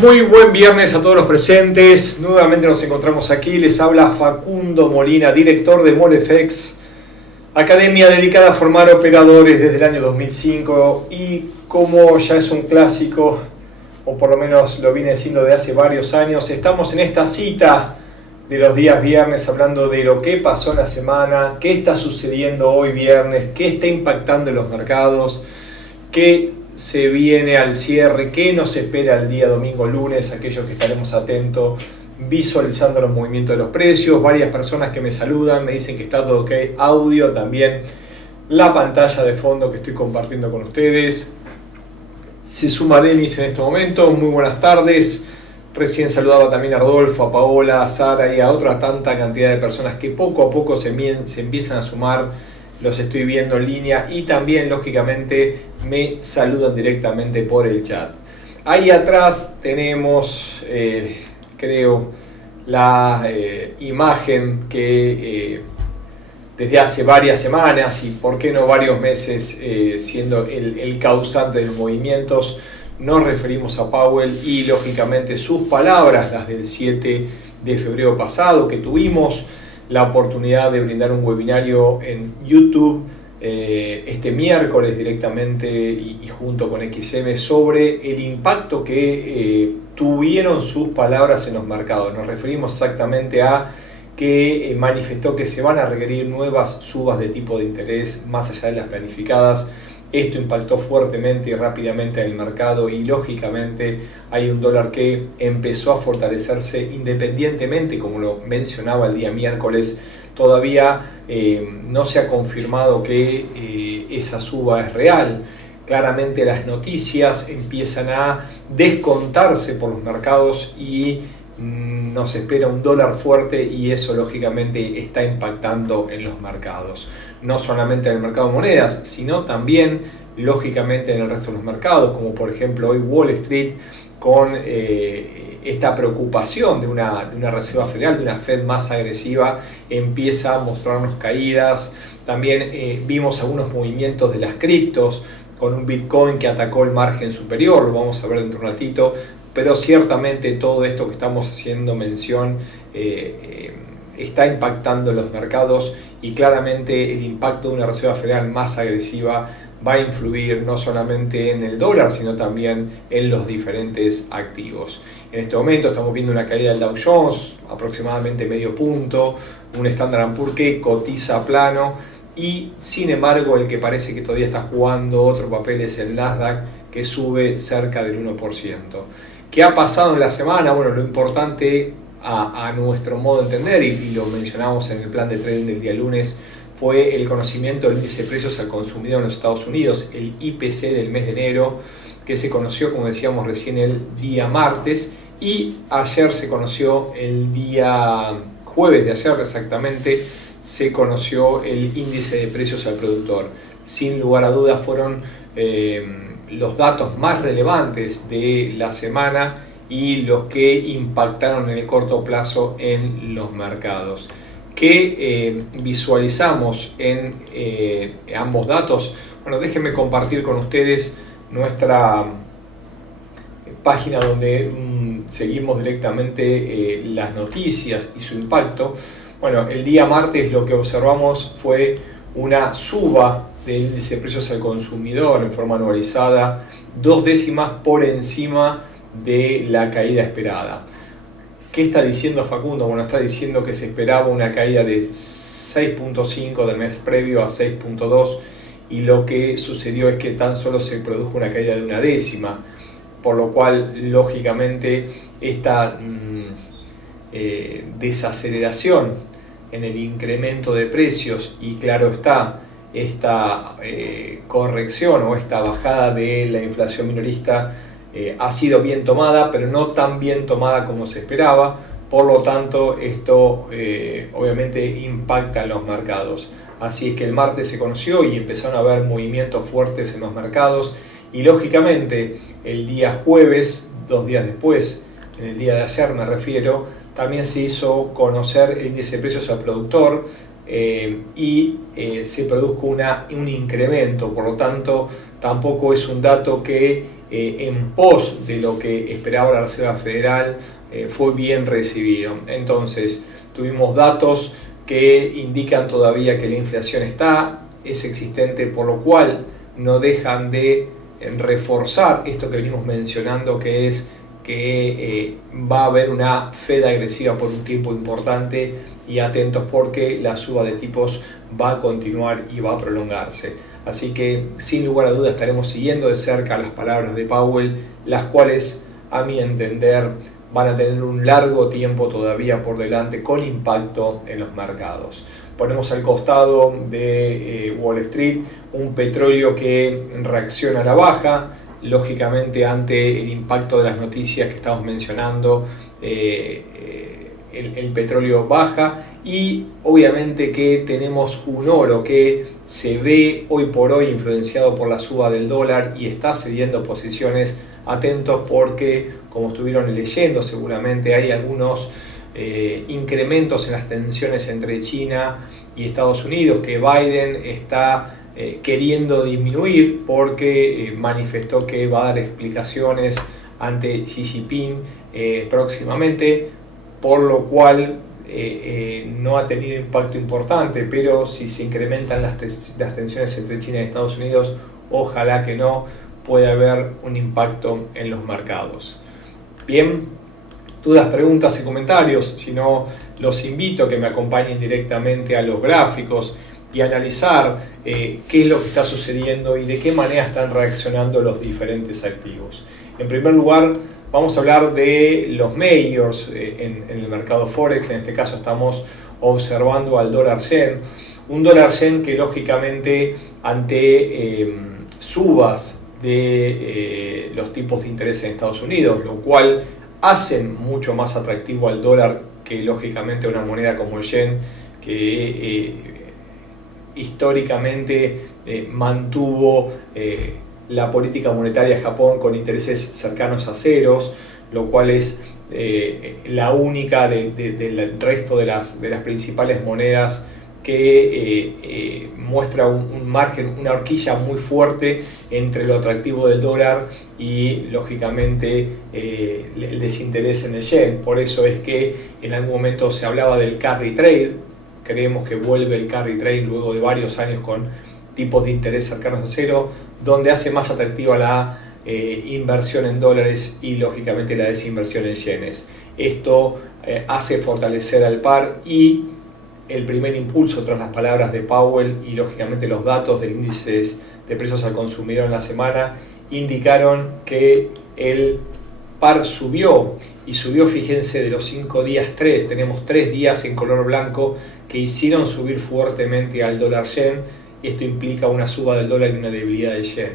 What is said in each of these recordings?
Muy buen viernes a todos los presentes. Nuevamente nos encontramos aquí. Les habla Facundo Molina, director de Molefex, academia dedicada a formar operadores desde el año 2005. Y como ya es un clásico, o por lo menos lo vine diciendo de hace varios años, estamos en esta cita de los días viernes hablando de lo que pasó en la semana, qué está sucediendo hoy viernes, qué está impactando en los mercados, qué se viene al cierre, qué nos espera el día domingo, lunes, aquellos que estaremos atentos, visualizando los movimientos de los precios. Varias personas que me saludan, me dicen que está todo ok, audio también, la pantalla de fondo que estoy compartiendo con ustedes. Se suma Denis en este momento, muy buenas tardes. Recién saludaba también a Rodolfo, a Paola, a Sara y a otra tanta cantidad de personas que poco a poco se empiezan a sumar. Los estoy viendo en línea y también, lógicamente, me saludan directamente por el chat. Ahí atrás tenemos, creo, la imagen que desde hace varias semanas y, por qué no, varios meses, siendo el causante de los movimientos, nos referimos a Powell y, lógicamente, sus palabras, las del 7 de febrero pasado, que tuvimos la oportunidad de brindar un webinario en YouTube este miércoles directamente y junto con XM sobre el impacto que tuvieron sus palabras en los mercados. Nos referimos exactamente a que manifestó que se van a requerir nuevas subas de tipo de interés más allá de las planificadas. Esto impactó fuertemente y rápidamente en el mercado y, lógicamente, hay un dólar que empezó a fortalecerse independientemente, como lo mencionaba el día miércoles. Todavía no se ha confirmado que esa suba es real. Claramente las noticias empiezan a descontarse por los mercados y nos espera un dólar fuerte, y eso lógicamente está impactando en los mercados. No solamente en el mercado de monedas, sino también lógicamente en el resto de los mercados, como por ejemplo hoy Wall Street, con esta preocupación de una Reserva Federal, de una Fed más agresiva, empieza a mostrarnos caídas. También vimos algunos movimientos de las criptos, con un Bitcoin que atacó el margen superior, lo vamos a ver dentro de un ratito, pero ciertamente todo esto que estamos haciendo mención está impactando los mercados, y claramente el impacto de una Reserva Federal más agresiva va a influir no solamente en el dólar, sino también en los diferentes activos. En este momento estamos viendo una caída del Dow Jones, aproximadamente medio punto, un Standard & Poor's que cotiza plano, y sin embargo el que parece que todavía está jugando otro papel es el Nasdaq, que sube cerca del 1%. ¿Qué ha pasado en la semana? Bueno, lo importante a nuestro modo de entender, y lo mencionamos en el plan de trading del día lunes, fue el conocimiento del índice de precios al consumidor en los Estados Unidos, el IPC del mes de enero, que se conoció, como decíamos recién, el día martes, y ayer se conoció, el día jueves de ayer exactamente, se conoció el índice de precios al productor. Sin lugar a dudas fueron los datos más relevantes de la semana y los que impactaron en el corto plazo en los mercados. ¿Qué visualizamos en ambos datos? Bueno, déjenme compartir con ustedes nuestra página donde seguimos directamente las noticias y su impacto. Bueno, el día martes lo que observamos fue una suba del índice de precios al consumidor en forma anualizada, 2 décimas por encima de la caída esperada. ¿Qué está diciendo Facundo? Bueno, está diciendo que se esperaba una caída de 6.5 del mes previo a 6.2, y lo que sucedió es que tan solo se produjo una caída de 1 décima, por lo cual lógicamente esta desaceleración en el incremento de precios, y claro está, esta corrección o esta bajada de la inflación minorista ha sido bien tomada, pero no tan bien tomada como se esperaba. Por lo tanto, esto obviamente impacta en los mercados. Así es que el martes se conoció y empezaron a haber movimientos fuertes en los mercados, y lógicamente el día jueves, 2 días después, en el día de ayer me refiero, también se hizo conocer el índice de precios al productor y se produzca un incremento. Por lo tanto, tampoco es un dato que en pos de lo que esperaba la Reserva Federal fue bien recibido. Entonces, tuvimos datos que indican todavía que la inflación es existente, por lo cual no dejan de reforzar esto que venimos mencionando, que es que va a haber una Fed agresiva por un tiempo importante, y atentos porque la suba de tipos va a continuar y va a prolongarse. Así que sin lugar a dudas estaremos siguiendo de cerca las palabras de Powell, las cuales a mi entender van a tener un largo tiempo todavía por delante con impacto en los mercados. Ponemos al costado de Wall Street un petróleo que reacciona a la baja, lógicamente ante el impacto de las noticias que estamos mencionando. El petróleo baja, y obviamente que tenemos un oro que se ve hoy por hoy influenciado por la suba del dólar y está cediendo posiciones. Atentos porque, como estuvieron leyendo seguramente, hay algunos incrementos en las tensiones entre China y Estados Unidos que Biden está queriendo disminuir, porque manifestó que va a dar explicaciones ante Xi Jinping próximamente, por lo cual no ha tenido impacto importante. Pero si se incrementan las tensiones entre China y Estados Unidos, ojalá que no, puede haber un impacto en los mercados. Bien, dudas, preguntas y comentarios, si no, los invito a que me acompañen directamente a los gráficos y analizar qué es lo que está sucediendo y de qué manera están reaccionando los diferentes activos. En primer lugar, vamos a hablar de los majors en el mercado Forex. En este caso estamos observando al dólar yen. Un dólar yen que lógicamente ante subas de los tipos de interés en Estados Unidos, lo cual hacen mucho más atractivo al dólar que lógicamente una moneda como el yen, que históricamente mantuvo la política monetaria de Japón con intereses cercanos a ceros, lo cual es la única del resto de las principales monedas que muestra un margen, una horquilla muy fuerte entre lo atractivo del dólar y lógicamente el desinterés en el yen. Por eso es que en algún momento se hablaba del carry trade. Creemos que vuelve el carry trade luego de varios años con tipos de interés cercanos a cero, donde hace más atractiva la inversión en dólares y lógicamente la desinversión en yenes. Esto hace fortalecer al par, y el primer impulso tras las palabras de Powell y lógicamente los datos del índice de precios al consumidor en la semana indicaron que el par subió, y subió, fíjense, de los 5 días 3, tenemos 3 días en color blanco que hicieron subir fuertemente al dólar yen, y esto implica una suba del dólar y una debilidad del yen.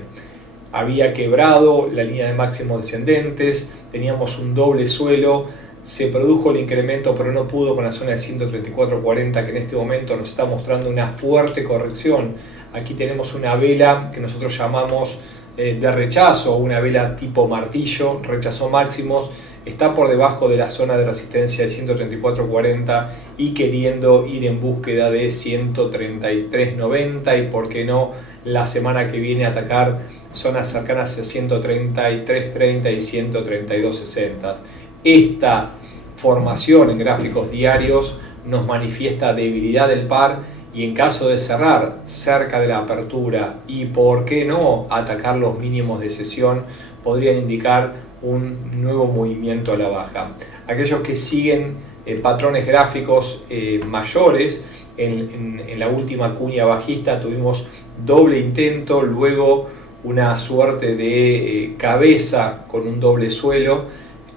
Había quebrado la línea de máximos descendentes, teníamos un doble suelo, se produjo el incremento pero no pudo con la zona de 134.40, que en este momento nos está mostrando una fuerte corrección. Aquí tenemos una vela que nosotros llamamos de rechazo, una vela tipo martillo, rechazó máximos, está por debajo de la zona de resistencia de 134.40 y queriendo ir en búsqueda de 133.90, y por qué no la semana que viene atacar zonas cercanas a 133.30 y 132.60. Esta formación en gráficos diarios nos manifiesta debilidad del par, y en caso de cerrar cerca de la apertura y por qué no atacar los mínimos de sesión, podrían indicar un nuevo movimiento a la baja. Aquellos que siguen patrones gráficos mayores, en la última cuña bajista tuvimos doble intento, luego una suerte de cabeza con un doble suelo,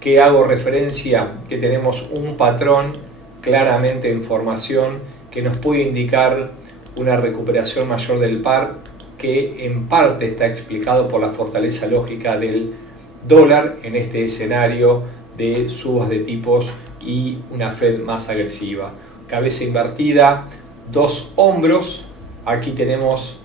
que hago referencia que tenemos un patrón claramente en formación que nos puede indicar una recuperación mayor del par, que en parte está explicado por la fortaleza lógica del dólar en este escenario de subas de tipos y una Fed más agresiva. Cabeza invertida, dos hombros, aquí tenemos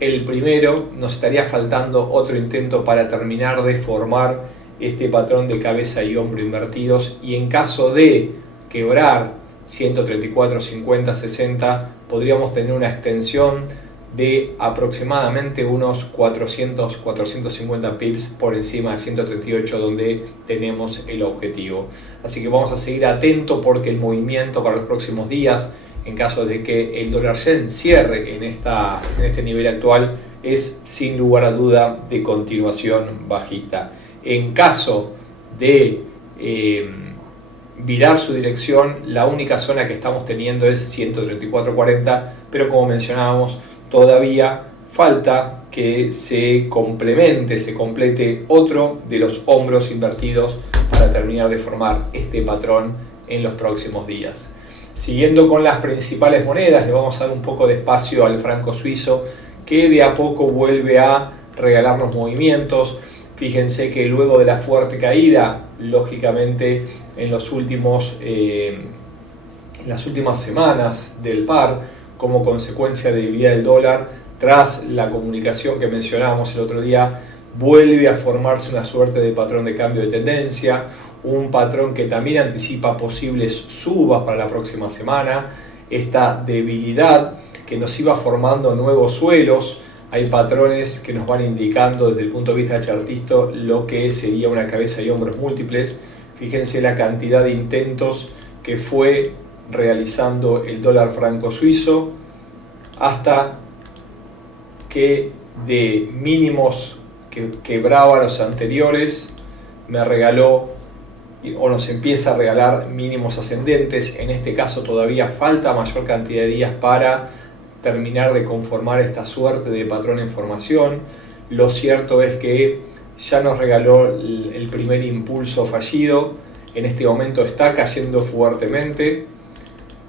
el primero, nos estaría faltando otro intento para terminar de formar este patrón de cabeza y hombro invertidos, y en caso de quebrar 134, 50, 60, podríamos tener una extensión de aproximadamente unos 400, 450 pips por encima de 138, donde tenemos el objetivo. Así que vamos a seguir atentos porque el movimiento para los próximos días, en caso de que el dólar yen cierre en este nivel actual, es sin lugar a duda de continuación bajista. En caso de virar su dirección, la única zona que estamos teniendo es 134.40, pero como mencionábamos, todavía falta que se complete otro de los hombros invertidos para terminar de formar este patrón en los próximos días. Siguiendo con las principales monedas, le vamos a dar un poco de espacio al franco suizo, que de a poco vuelve a regalarnos movimientos. Fíjense que luego de la fuerte caída, lógicamente en las últimas semanas del par, como consecuencia de debilidad del dólar, tras la comunicación que mencionábamos el otro día, vuelve a formarse una suerte de patrón de cambio de tendencia, un patrón que también anticipa posibles subas para la próxima semana. Esta debilidad que nos iba formando nuevos suelos, hay patrones que nos van indicando desde el punto de vista chartista lo que sería una cabeza y hombros múltiples. Fíjense la cantidad de intentos que fue realizando el dólar franco suizo, hasta que de mínimos que quebraba los anteriores me regaló o nos empieza a regalar mínimos ascendentes. En este caso todavía falta mayor cantidad de días para terminar de conformar esta suerte de patrón en formación. Lo cierto es que ya nos regaló el primer impulso fallido. En este momento está cayendo fuertemente.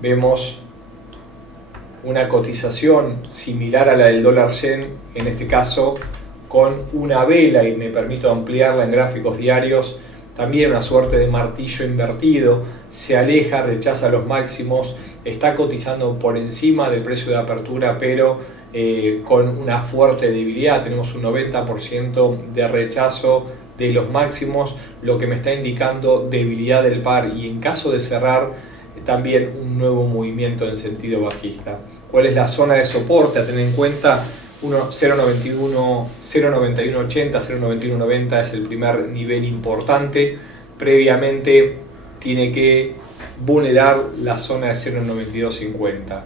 Vemos una cotización similar a la del dólar yen, en este caso con una vela, y me permito ampliarla en gráficos diarios, también una suerte de martillo invertido, se aleja, rechaza los máximos, está cotizando por encima del precio de apertura, pero con una fuerte debilidad. Tenemos un 90% de rechazo de los máximos, lo que me está indicando debilidad del par, y en caso de cerrar también un nuevo movimiento en sentido bajista. ¿Cuál es la zona de soporte a tener en cuenta? 0.91, 0.9180, 0.9190 es el primer nivel importante. Previamente tiene que vulnerar la zona de 0.9250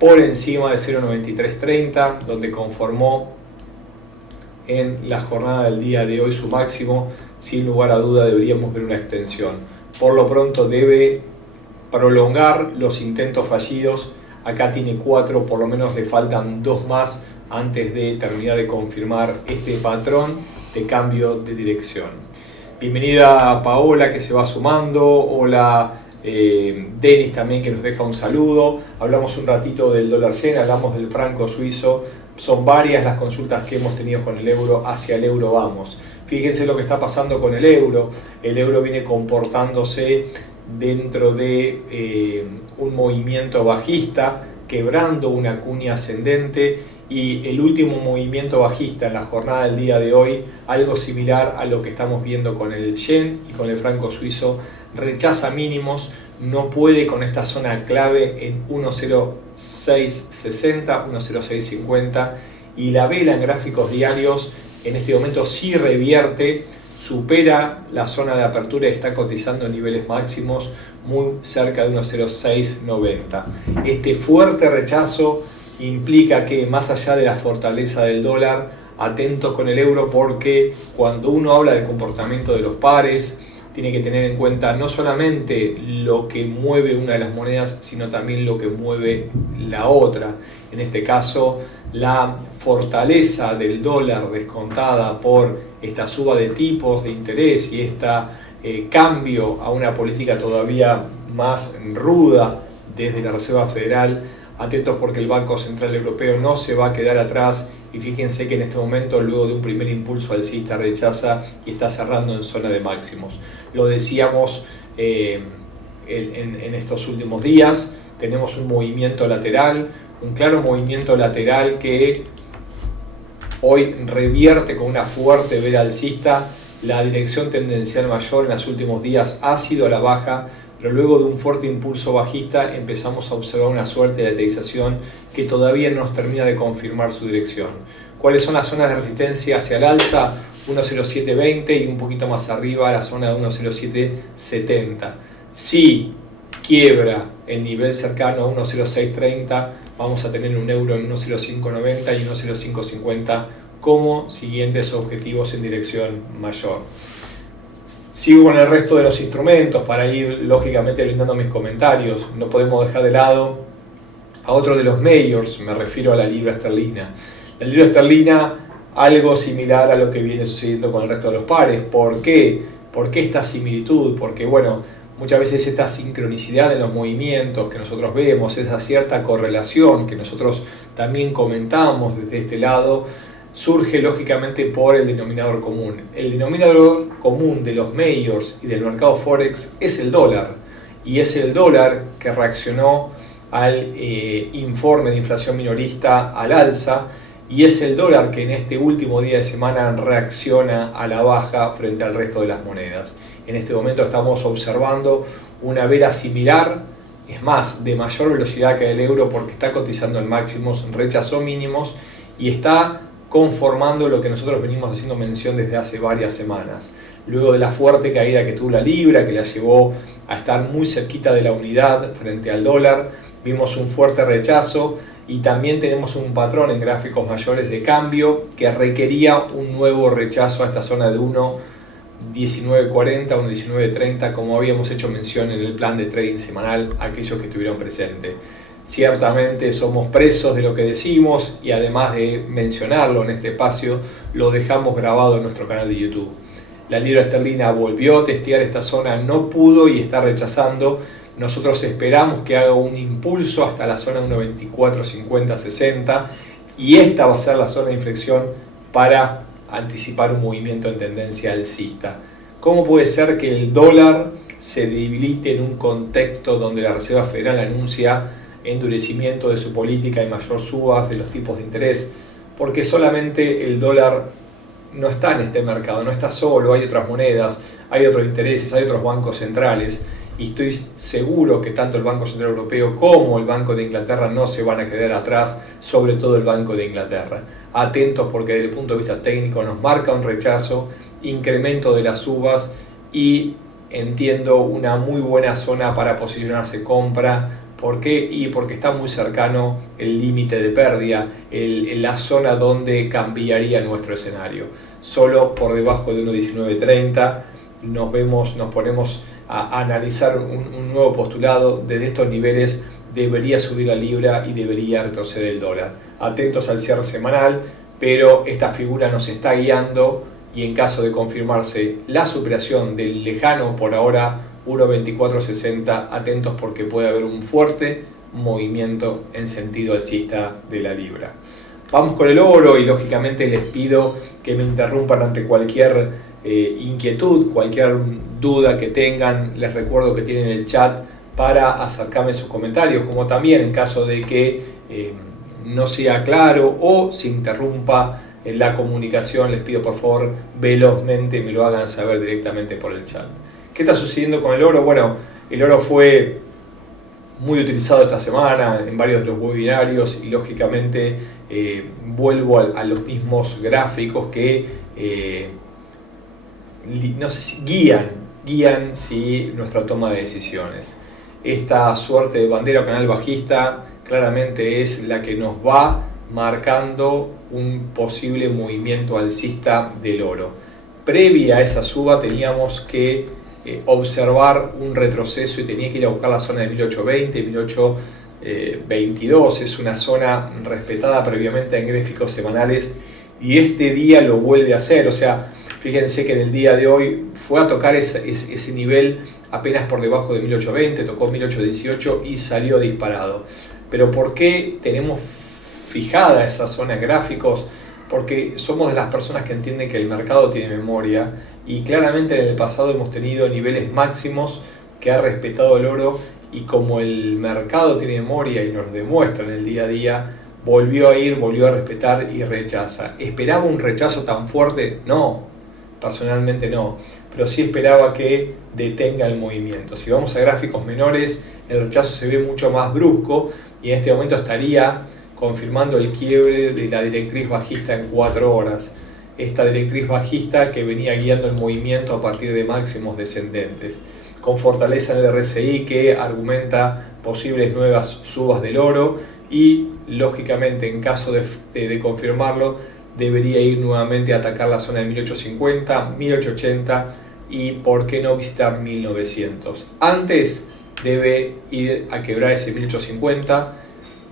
por encima de 0.9330, donde conformó en la jornada del día de hoy su máximo. Sin lugar a duda deberíamos ver una extensión. Por lo pronto debe prolongar los intentos fallidos. Acá tiene 4, por lo menos le faltan 2 más antes de terminar de confirmar este patrón de cambio de dirección. Bienvenida Paola, que se va sumando. Hola Denis también, que nos deja un saludo. Hablamos un ratito del dólar yen, hablamos del franco suizo. Son varias las consultas que hemos tenido con el euro. Hacia el euro vamos. Fíjense lo que está pasando con el euro. El euro viene comportándose dentro de un movimiento bajista, quebrando una cuña ascendente, y el último movimiento bajista en la jornada del día de hoy, algo similar a lo que estamos viendo con el yen y con el franco suizo, rechaza mínimos, no puede con esta zona clave en 1.0660, 1.0650, y la vela en gráficos diarios en este momento sí revierte, supera la zona de apertura y está cotizando niveles máximos muy cerca de 1.0690. Este fuerte rechazo implica que, más allá de la fortaleza del dólar, atentos con el euro, porque cuando uno habla del comportamiento de los pares, tiene que tener en cuenta no solamente lo que mueve una de las monedas, sino también lo que mueve la otra. En este caso, la fortaleza del dólar descontada por esta suba de tipos de interés y cambio a una política todavía más ruda desde la Reserva Federal. Atentos porque el Banco Central Europeo no se va a quedar atrás, y fíjense que en este momento, luego de un primer impulso alcista, rechaza y está cerrando en zona de máximos. Lo decíamos en estos últimos días, tenemos un movimiento lateral, un claro movimiento lateral que hoy revierte con una fuerte vela alcista. La dirección tendencial mayor en los últimos días ha sido a la baja, pero luego de un fuerte impulso bajista empezamos a observar una suerte de lateralización que todavía no nos termina de confirmar su dirección. ¿Cuáles son las zonas de resistencia hacia el alza? 1.0720 y un poquito más arriba la zona de 1.0770. Si quiebra el nivel cercano a 1.0630, vamos a tener un euro en 1.0590 y 1.0550 como siguientes objetivos en dirección mayor. Sigo con el resto de los instrumentos para ir lógicamente brindando mis comentarios. No podemos dejar de lado a otro de los mayors, me refiero a la libra esterlina. La libra esterlina, algo similar a lo que viene sucediendo con el resto de los pares. ¿Por qué? ¿Por qué esta similitud? Porque bueno, muchas veces esta sincronicidad en los movimientos que nosotros vemos, esa cierta correlación que nosotros también comentamos desde este lado, surge lógicamente por el denominador común. El denominador común de los mayors y del mercado Forex es el dólar. Y es el dólar que reaccionó al informe de inflación minorista al alza. Y es el dólar que en este último día de semana reacciona a la baja frente al resto de las monedas. En este momento estamos observando una vela similar, es más, de mayor velocidad que el euro porque está cotizando en máximos, rechazó mínimos y está conformando lo que nosotros venimos haciendo mención desde hace varias semanas. Luego de la fuerte caída que tuvo la libra, que la llevó a estar muy cerquita de la unidad frente al dólar, vimos un fuerte rechazo y también tenemos un patrón en gráficos mayores de cambio que requería un nuevo rechazo a esta zona de 1.1940, 1.1930, como habíamos hecho mención en el plan de trading semanal, aquellos que estuvieron presentes. Ciertamente somos presos de lo que decimos y además de mencionarlo en este espacio, lo dejamos grabado en nuestro canal de YouTube. La libra esterlina volvió a testear esta zona, no pudo y está rechazando. Nosotros esperamos que haga un impulso hasta la zona 1.2450-60 y esta va a ser la zona de inflexión para anticipar un movimiento en tendencia alcista. ¿Cómo puede ser que el dólar se debilite en un contexto donde la Reserva Federal anuncia endurecimiento de su política y mayor subas de los tipos de interés? Porque solamente el dólar no está en este mercado, no está solo, hay otras monedas, hay otros intereses, hay otros bancos centrales y estoy seguro que tanto el Banco Central Europeo como el Banco de Inglaterra no se van a quedar atrás, sobre todo el Banco de Inglaterra. Atentos porque desde el punto de vista técnico nos marca un rechazo, incremento de las subas y entiendo una muy buena zona para posicionarse compra. ¿Por qué? Y porque está muy cercano el límite de pérdida, la zona donde cambiaría nuestro escenario. Solo por debajo de 1.1930 nos ponemos a analizar un nuevo postulado. Desde estos niveles debería subir la libra y debería retroceder el dólar. Atentos al cierre semanal, pero esta figura nos está guiando y en caso de confirmarse la superación del lejano por ahora 1.2460, atentos porque puede haber un fuerte movimiento en sentido alcista de la libra. Vamos con el oro y lógicamente les pido que me interrumpan ante cualquier inquietud, cualquier duda que tengan. Les recuerdo que tienen el chat para acercarme sus comentarios, como también en caso de que no sea claro o se interrumpa la comunicación, les pido por favor velozmente me lo hagan saber directamente por el chat. ¿Qué está sucediendo con el oro? Bueno, el oro fue muy utilizado esta semana en varios de los webinarios y lógicamente vuelvo a los mismos gráficos que no sé si guían sí, nuestra toma de decisiones. Esta suerte de bandera o canal bajista claramente es la que nos va marcando un posible movimiento alcista del oro. Previa a esa suba teníamos que observar un retroceso y tenía que ir a buscar la zona de 1820, 1822, es una zona respetada previamente en gráficos semanales y este día lo vuelve a hacer. O sea, fíjense que en el día de hoy fue a tocar ese nivel apenas por debajo de 1820, tocó 1818 y salió disparado. Pero ¿por qué tenemos fijada esa zona en gráficos? Porque somos de las personas que entienden que el mercado tiene memoria y claramente en el pasado hemos tenido niveles máximos que ha respetado el oro y como el mercado tiene memoria y nos demuestra en el día a día, volvió a respetar y rechaza. ¿Esperaba un rechazo tan fuerte? No. personalmente no, pero sí esperaba que detenga el movimiento. Si vamos a gráficos menores, el rechazo se ve mucho más brusco y en este momento estaría confirmando el quiebre de la directriz bajista en 4 horas. Esta directriz bajista que venía guiando el movimiento a partir de máximos descendentes, con fortaleza en el RSI que argumenta posibles nuevas subas del oro y, lógicamente, en caso de confirmarlo, debería ir nuevamente a atacar la zona de 1850, 1880 y, por qué no, visitar 1900. Antes debe ir a quebrar ese 1850,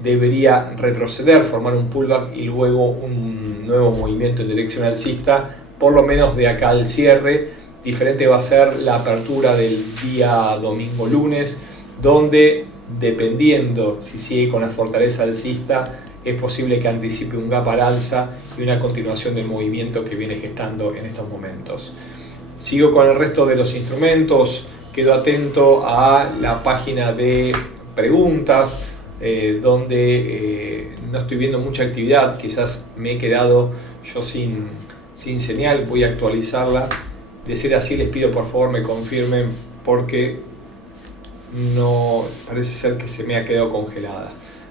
debería retroceder, formar un pullback y luego un nuevo movimiento en dirección alcista, por lo menos de acá al cierre. Diferente va a ser la apertura del día domingo-lunes, donde, dependiendo si sigue con la fortaleza alcista, es posible que anticipe un gap al alza y una continuación del movimiento que viene gestando en estos momentos. Sigo con el resto de los instrumentos, quedo atento a la página de preguntas, donde no estoy viendo mucha actividad, quizás me he quedado yo sin señal, voy a actualizarla. De ser así, les pido por favor me confirmen, porque no parece ser que se me ha quedado congelada.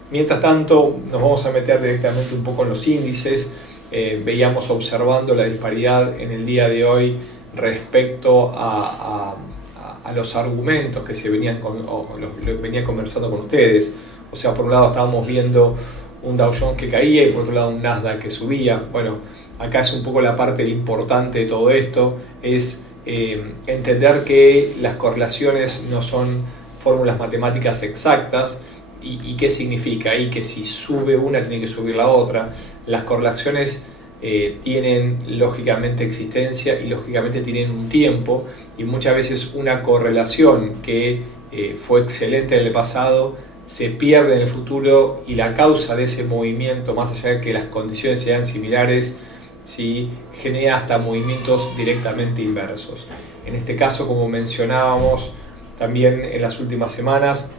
Mientras tanto, nos vamos a meter directamente un poco en los índices. Veíamos observando la disparidad en el día de hoy respecto a los argumentos que se venía conversando con ustedes. O sea, por un lado estábamos viendo un Dow Jones que caía y por otro lado un Nasdaq que subía. Bueno, acá es un poco la parte importante de todo esto, es entender que las correlaciones no son fórmulas matemáticas exactas. ¿Y qué significa? Y que si sube una tiene que subir la otra. Las correlaciones tienen lógicamente existencia y lógicamente tienen un tiempo, y muchas veces una correlación que fue excelente en el pasado se pierde en el futuro, y la causa de ese movimiento, más allá de que las condiciones sean similares, ¿sí?, genera hasta movimientos directamente inversos. En este caso, como mencionábamos también en las últimas semanas,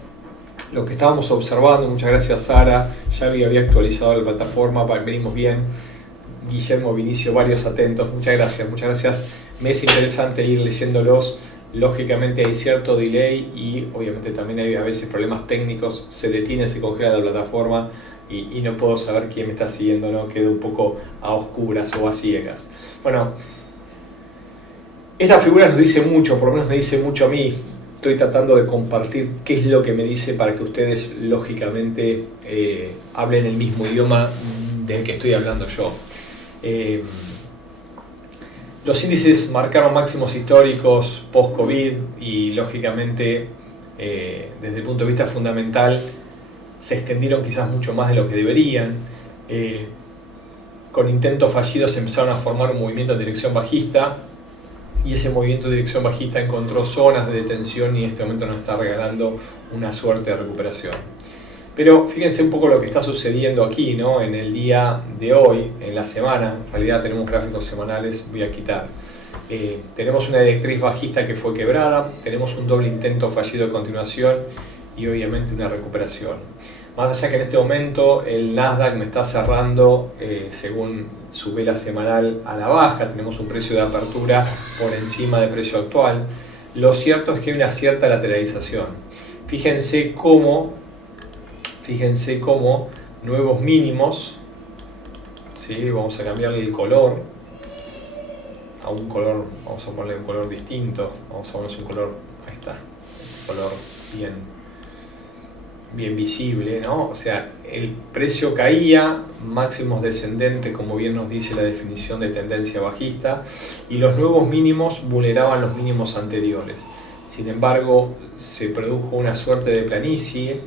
lo que estábamos observando, muchas gracias Sara, ya había actualizado la plataforma, venimos bien, Guillermo, Vinicio, varios atentos, muchas gracias, me es interesante ir leyéndolos. Lógicamente hay cierto delay y obviamente también hay a veces problemas técnicos, se detiene, se congela la plataforma y no puedo saber quién me está siguiendo, ¿no? Quedo un poco a oscuras o a ciegas. Bueno, esta figura nos dice mucho, por lo menos me dice mucho a mí. Estoy tratando de compartir qué es lo que me dice para que ustedes lógicamente hablen el mismo idioma del que estoy hablando yo. Los índices marcaron máximos históricos post-COVID y lógicamente desde el punto de vista fundamental se extendieron quizás mucho más de lo que deberían. Con intentos fallidos empezaron a formar un movimiento en dirección bajista, y ese movimiento de dirección bajista encontró zonas de detención y en este momento nos está regalando una suerte de recuperación. Pero fíjense un poco lo que está sucediendo aquí, ¿no? En el día de hoy, en la semana, en realidad tenemos gráficos semanales, voy a quitar. Tenemos una directriz bajista que fue quebrada, tenemos un doble intento fallido de continuación y obviamente una recuperación. Más allá que en este momento el Nasdaq me está cerrando según su vela semanal a la baja, tenemos un precio de apertura por encima del precio actual, lo cierto es que hay una cierta lateralización. Fíjense cómo nuevos mínimos, ¿sí? Vamos a cambiarle el color a un color, vamos a ponerle un color distinto, vamos a ponerle un color, ahí está, un color bien visible, ¿no? O sea, el precio caía, máximos descendentes, como bien nos dice la definición de tendencia bajista, y los nuevos mínimos vulneraban los mínimos anteriores. Sin embargo, se produjo una suerte de planicie,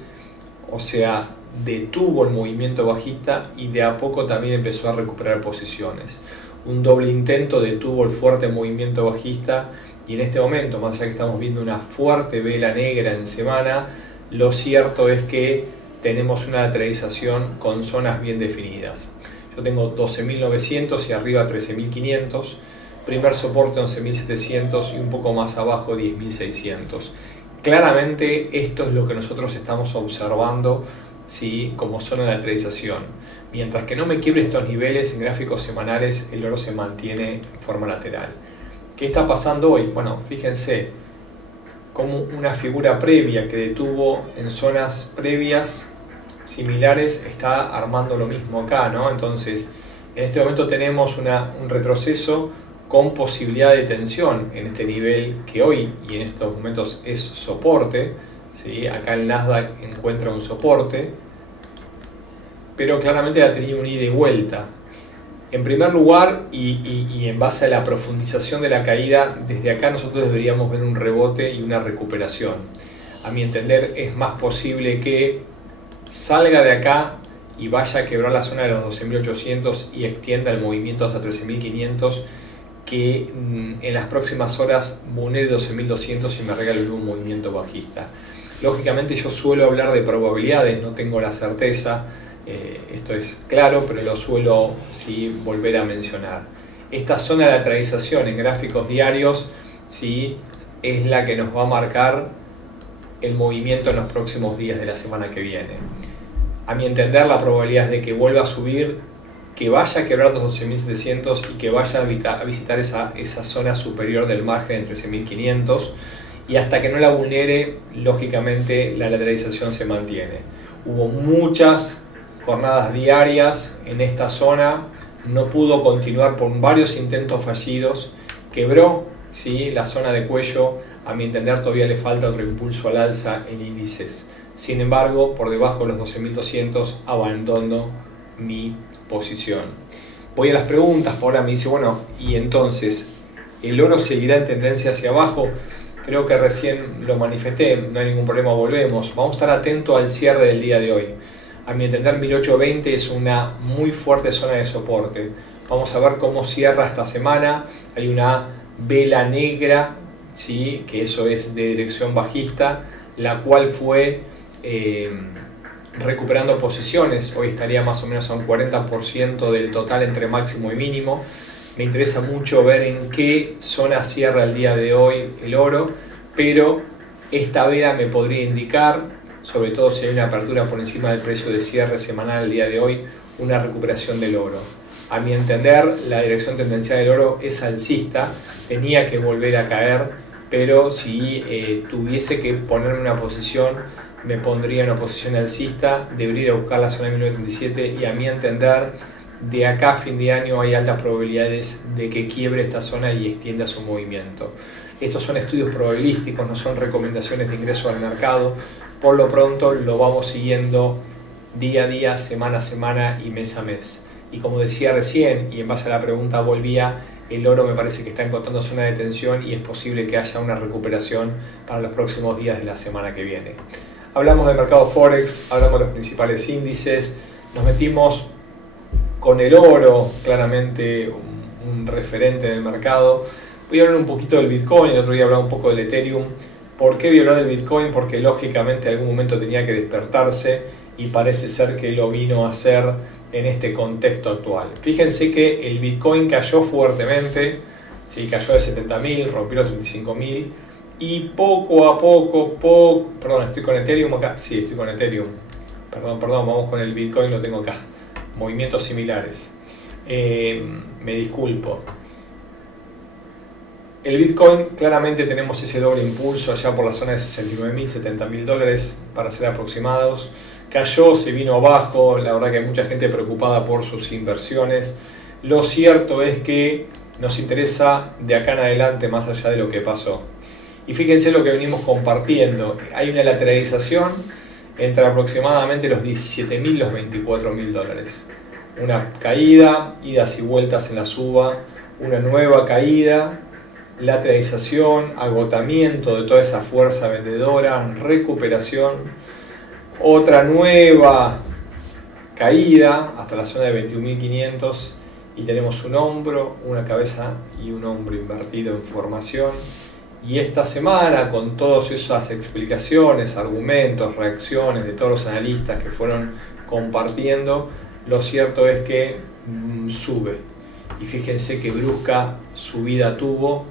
o sea, detuvo el movimiento bajista y de a poco también empezó a recuperar posiciones. Un doble intento detuvo el fuerte movimiento bajista y en este momento, más allá que estamos viendo una fuerte vela negra en semana, lo cierto es que tenemos una lateralización con zonas bien definidas. Yo tengo 12.900 y arriba 13.500, primer soporte 11.700 y un poco más abajo 10.600. Claramente esto es lo que nosotros estamos observando, ¿sí?, como zona de lateralización. Mientras que no me quiebre estos niveles en gráficos semanales, el oro se mantiene en forma lateral. ¿Qué está pasando hoy? Bueno, fíjense como una figura previa que detuvo en zonas previas similares está armando lo mismo acá, ¿no? Entonces, en este momento tenemos un retroceso con posibilidad de tensión en este nivel que hoy y en estos momentos es soporte, ¿sí? Acá el Nasdaq encuentra un soporte, pero claramente ha tenido un ida y vuelta. En primer lugar, y en base a la profundización de la caída, desde acá nosotros deberíamos ver un rebote y una recuperación. A mi entender, es más posible que salga de acá y vaya a quebrar la zona de los 12.800 y extienda el movimiento hasta 13.500, que en las próximas horas vulnere 12.200 y me regale un movimiento bajista. Lógicamente yo suelo hablar de probabilidades, no tengo la certeza, esto es claro, pero lo suelo sí volver a mencionar. Esta zona de lateralización en gráficos diarios sí es la que nos va a marcar el movimiento en los próximos días de la semana que viene. A mi entender, la probabilidad es de que vuelva a subir, que vaya a quebrar los 12.700 y que vaya a visitar esa zona superior del margen en 13.500, y hasta que no la vulnere, lógicamente la lateralización se mantiene. Hubo muchas jornadas diarias en esta zona, no pudo continuar por varios intentos fallidos, quebró ¿sí? La zona de cuello. A mi entender todavía le falta otro impulso al alza en índices. Sin embargo, por debajo de los 12.200 abandono mi posición. Voy a las preguntas. Ahora me dice, bueno, y entonces, ¿el oro seguirá en tendencia hacia abajo? Creo que recién lo manifesté, no hay ningún problema, volvemos. Vamos a estar atentos al cierre del día de hoy. A mi entender, 1820 es una muy fuerte zona de soporte. Vamos a ver cómo cierra esta semana. Hay una vela negra, ¿sí? Que eso es de dirección bajista, la cual fue recuperando posiciones. Hoy estaría más o menos a un 40% del total entre máximo y mínimo. Me interesa mucho ver en qué zona cierra el día de hoy el oro, pero esta vela me podría indicar, sobre todo si hay una apertura por encima del precio de cierre semanal el día de hoy, una recuperación del oro. A mi entender, la dirección tendencial del oro es alcista, tenía que volver a caer, pero si tuviese que ponerme una posición, me pondría en una posición alcista, debería ir a buscar la zona de 1937 y a mi entender, de acá a fin de año hay altas probabilidades de que quiebre esta zona y extienda su movimiento. Estos son estudios probabilísticos, no son recomendaciones de ingreso al mercado. Por lo pronto lo vamos siguiendo día a día, semana a semana y mes a mes. Y como decía recién, y en base a la pregunta volvía, el oro me parece que está encontrando zona de tensión y es posible que haya una recuperación para los próximos días de la semana que viene. Hablamos del mercado Forex, hablamos de los principales índices, nos metimos con el oro, claramente un referente del mercado. Voy a hablar un poquito del Bitcoin, el otro día hablaba un poco del Ethereum. ¿Por qué voy a hablar del Bitcoin? Porque lógicamente en algún momento tenía que despertarse y parece ser que lo vino a hacer en este contexto actual. Fíjense que el Bitcoin cayó fuertemente, ¿sí? Cayó de 70.000, rompió los 35.000 y poco a poco, perdón, estoy con Ethereum acá, sí, estoy con Ethereum, perdón, vamos con el Bitcoin, lo tengo acá, movimientos similares, me disculpo. El Bitcoin, claramente tenemos ese doble impulso allá por la zona de 69.000, 70.000 dólares para ser aproximados. Cayó, se vino abajo, la verdad que hay mucha gente preocupada por sus inversiones. Lo cierto es que nos interesa de acá en adelante más allá de lo que pasó. Y fíjense lo que venimos compartiendo. Hay una lateralización entre aproximadamente los 17.000 y los 24.000 dólares. Una caída, idas y vueltas en la suba, una nueva caída, lateralización, agotamiento de toda esa fuerza vendedora, recuperación, otra nueva caída hasta la zona de 21.500 y tenemos un hombro, una cabeza y un hombro invertido en formación. Y esta semana, con todas esas explicaciones, argumentos, reacciones de todos los analistas que fueron compartiendo, lo cierto es que sube. Y fíjense qué brusca subida tuvo.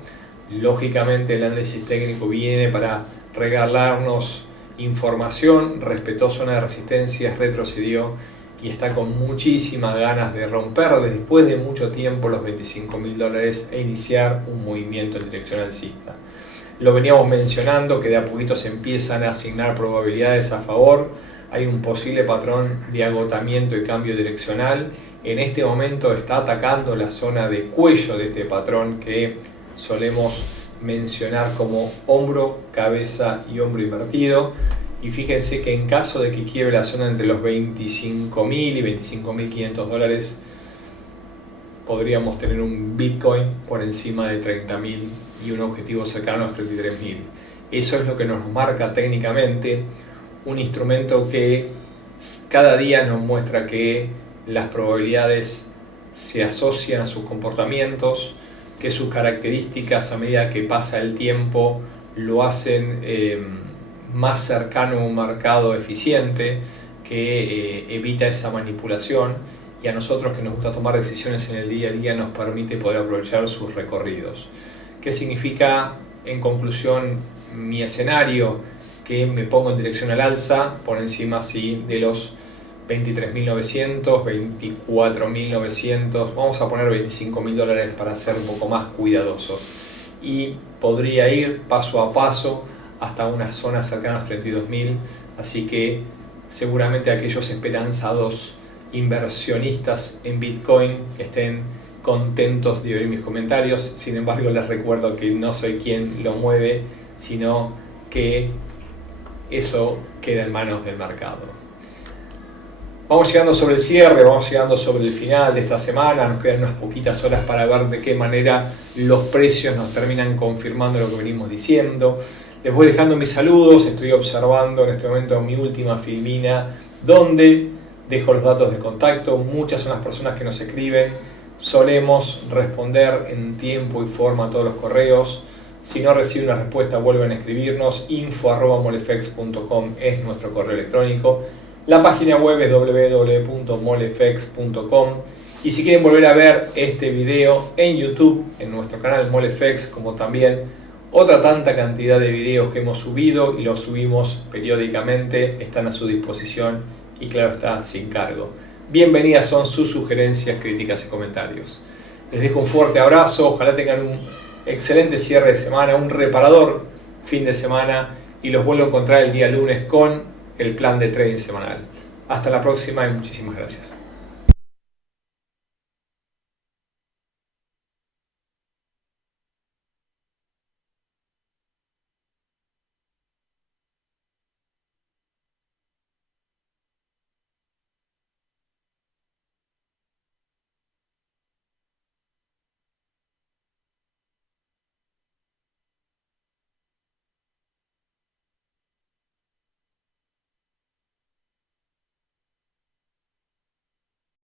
Lógicamente el análisis técnico viene para regalarnos información, respetó zona de resistencia, retrocedió y está con muchísimas ganas de romper después de mucho tiempo los $25.000 e iniciar un movimiento en dirección alcista. Lo veníamos mencionando que de a poquito se empiezan a asignar probabilidades a favor, hay un posible patrón de agotamiento y cambio direccional. En este momento está atacando la zona de cuello de este patrón que solemos mencionar como hombro, cabeza y hombro invertido. Y fíjense que en caso de que quiebre la zona entre los $25.000 y $25.500, podríamos tener un Bitcoin por encima de 30.000 y un objetivo cercano a los 33.000. Eso es lo que nos marca técnicamente un instrumento que cada día nos muestra que las probabilidades se asocian a sus comportamientos, que sus características a medida que pasa el tiempo lo hacen más cercano a un mercado eficiente que evita esa manipulación, y a nosotros que nos gusta tomar decisiones en el día a día nos permite poder aprovechar sus recorridos. ¿Qué significa en conclusión mi escenario? Que me pongo en dirección al alza por encima de los 23.900, 24.900, vamos a poner $25.000 para ser un poco más cuidadosos, y podría ir paso a paso hasta unas zonas cercanas a 32.000, así que seguramente aquellos esperanzados inversionistas en Bitcoin estén contentos de oír mis comentarios. Sin embargo, les recuerdo que no soy quien lo mueve, sino que eso queda en manos del mercado. Vamos llegando sobre el cierre, vamos llegando sobre el final de esta semana, nos quedan unas poquitas horas para ver de qué manera los precios nos terminan confirmando lo que venimos diciendo. Les voy dejando mis saludos, estoy observando en este momento mi última filmina donde dejo los datos de contacto. Muchas son las personas que nos escriben, solemos responder en tiempo y forma a todos los correos. Si no reciben una respuesta, vuelven a escribirnos. info@molefex.com es nuestro correo electrónico. La página web es www.molefex.com. Y si quieren volver a ver este video en YouTube, en nuestro canal Molefex, como también otra tanta cantidad de videos que hemos subido y los subimos periódicamente, están a su disposición y claro está, sin cargo. Bienvenidas son sus sugerencias, críticas y comentarios. Les dejo un fuerte abrazo, ojalá tengan un excelente cierre de semana, un reparador fin de semana, y los vuelvo a encontrar el día lunes con el plan de trading semanal. Hasta la próxima y muchísimas gracias.